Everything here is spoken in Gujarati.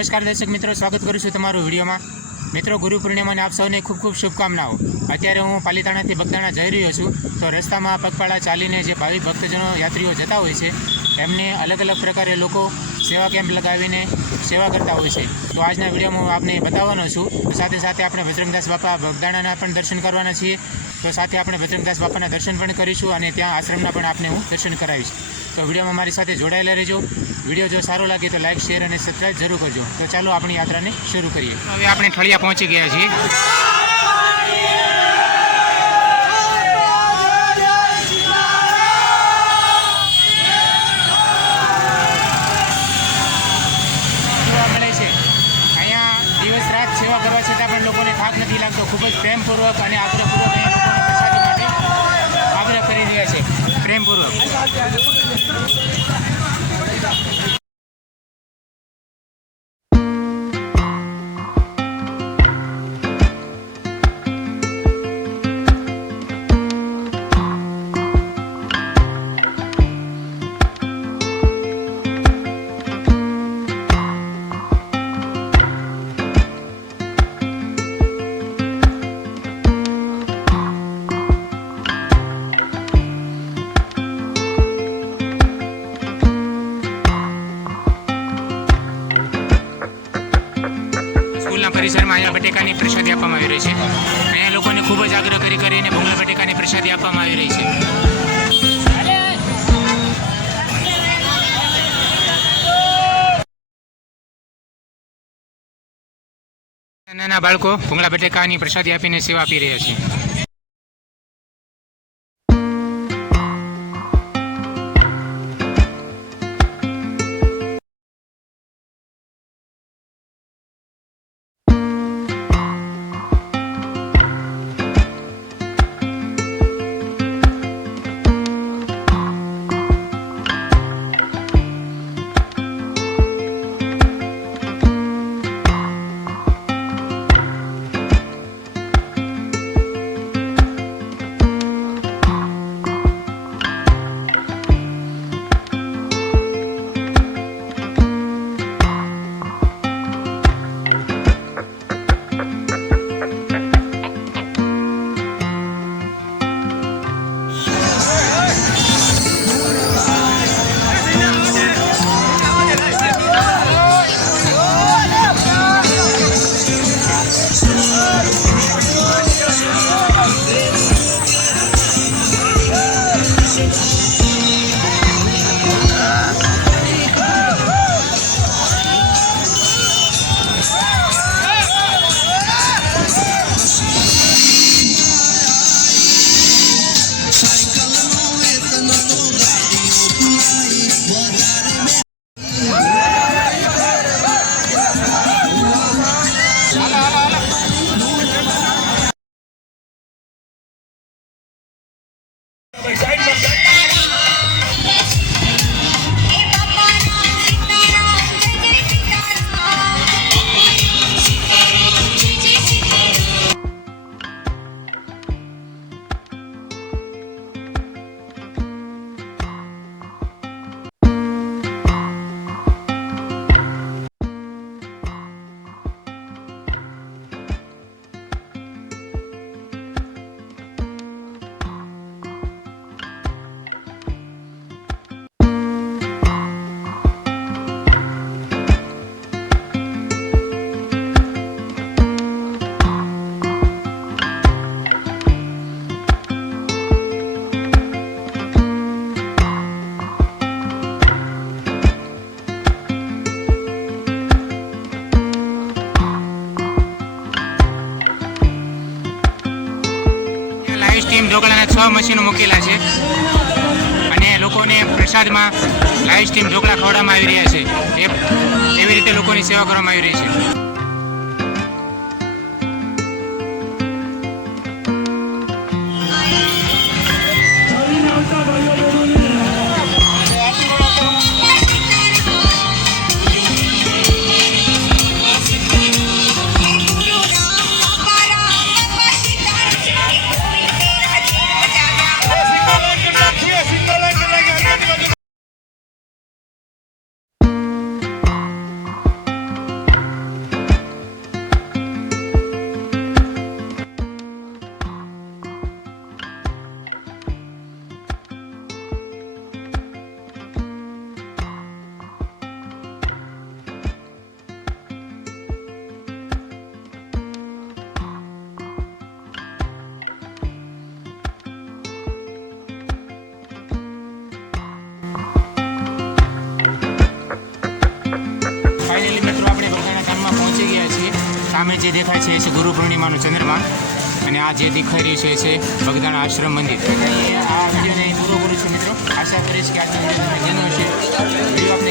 નમસ્કાર દર્શક મિત્રો, સ્વાગત કરું છું તમારું વિડીયોમાં। મિત્રો, ગુરુ પૂર્ણિમાની આપ સૌને ખૂબ ખૂબ શુભકામનાઓ। અત્યારે હું પાલીતાણાથી બગદાણા જઈ રહ્યો છું, તો રસ્તામાં પગપાળા ચાલીને જે ભાવિક ભક્તજનો યાત્રીઓ જતા હોય છે એમને અલગ અલગ પ્રકારે લોકો સેવા કેમ્પ લગાવીને સેવા કરતા હોય છે। તો આજના વિડીયોમાં હું આપને બતાવવાનો છું। સાથે સાથે આપણે બજરંગદાસ બાપા બગદાણાના પણ દર્શન કરવાના છીએ, તો સાથે આપણે બજરંગદાસ બાપાના દર્શન પણ કરીશું અને ત્યાં આશ્રમના પણ આપને હું દર્શન કરાવીશ। તો વિડીયોમાં મારી સાથે જોડાયેલા રહેજો। વિડીયો જો સારો લાગે તો લાઇક, શેર અને સબસ્ક્રાઈબ જરૂર કરજો। તો ચાલો આપણી યાત્રાને શરૂ કરીએ। હવે આપણે ઠળિયા પહોંચી ગયા છીએ। સેવા કરવા છતાં પણ લોકોને થાક નથી લાગતો। ખૂબ જ પ્રેમપૂર્વક અને આગ્રહપૂર્વક અહીંયા લોકોને પ્રસાદી માટે આગ્રહ કરી રહ્યા છે, પ્રેમપૂર્વક। પરિસરમાં અહીંયા બટેકાની પ્રસાદી આપવામાં આવી રહી છે। અહીંયા લોકોને ખૂબ જ આગ્રહ કરીને ભૂંગળા બટેકાની પ્રસાદી આપવામાં આવી રહી છે। નાના બાળકો ભૂંગળા બટેકાની પ્રસાદી આપીને સેવા આપી રહ્યા છે। ઢોકળાના 6 મશીનો મૂકેલા છે અને લોકોને પ્રસાદમાં લાઈવ સ્ટીમ ઢોકળા ખવડાવવામાં આવી રહ્યા છે। એવી રીતે લોકોની સેવા કરવામાં આવી રહી છે। સામે જે દેખાય છે એ છે ગુરુ પૂર્ણિમાનું ચંદ્રમા અને આ જે દેખાઈ રહ્યું છે એ છે બગદાણા આશ્રમ મંદિર. આ વિડીયોને અહીં પૂરો કરું છું મિત્રો. આશા કરીશ કે આજનો વિડીયો તમને ગમ્યો હશે. વિડીયો આપણે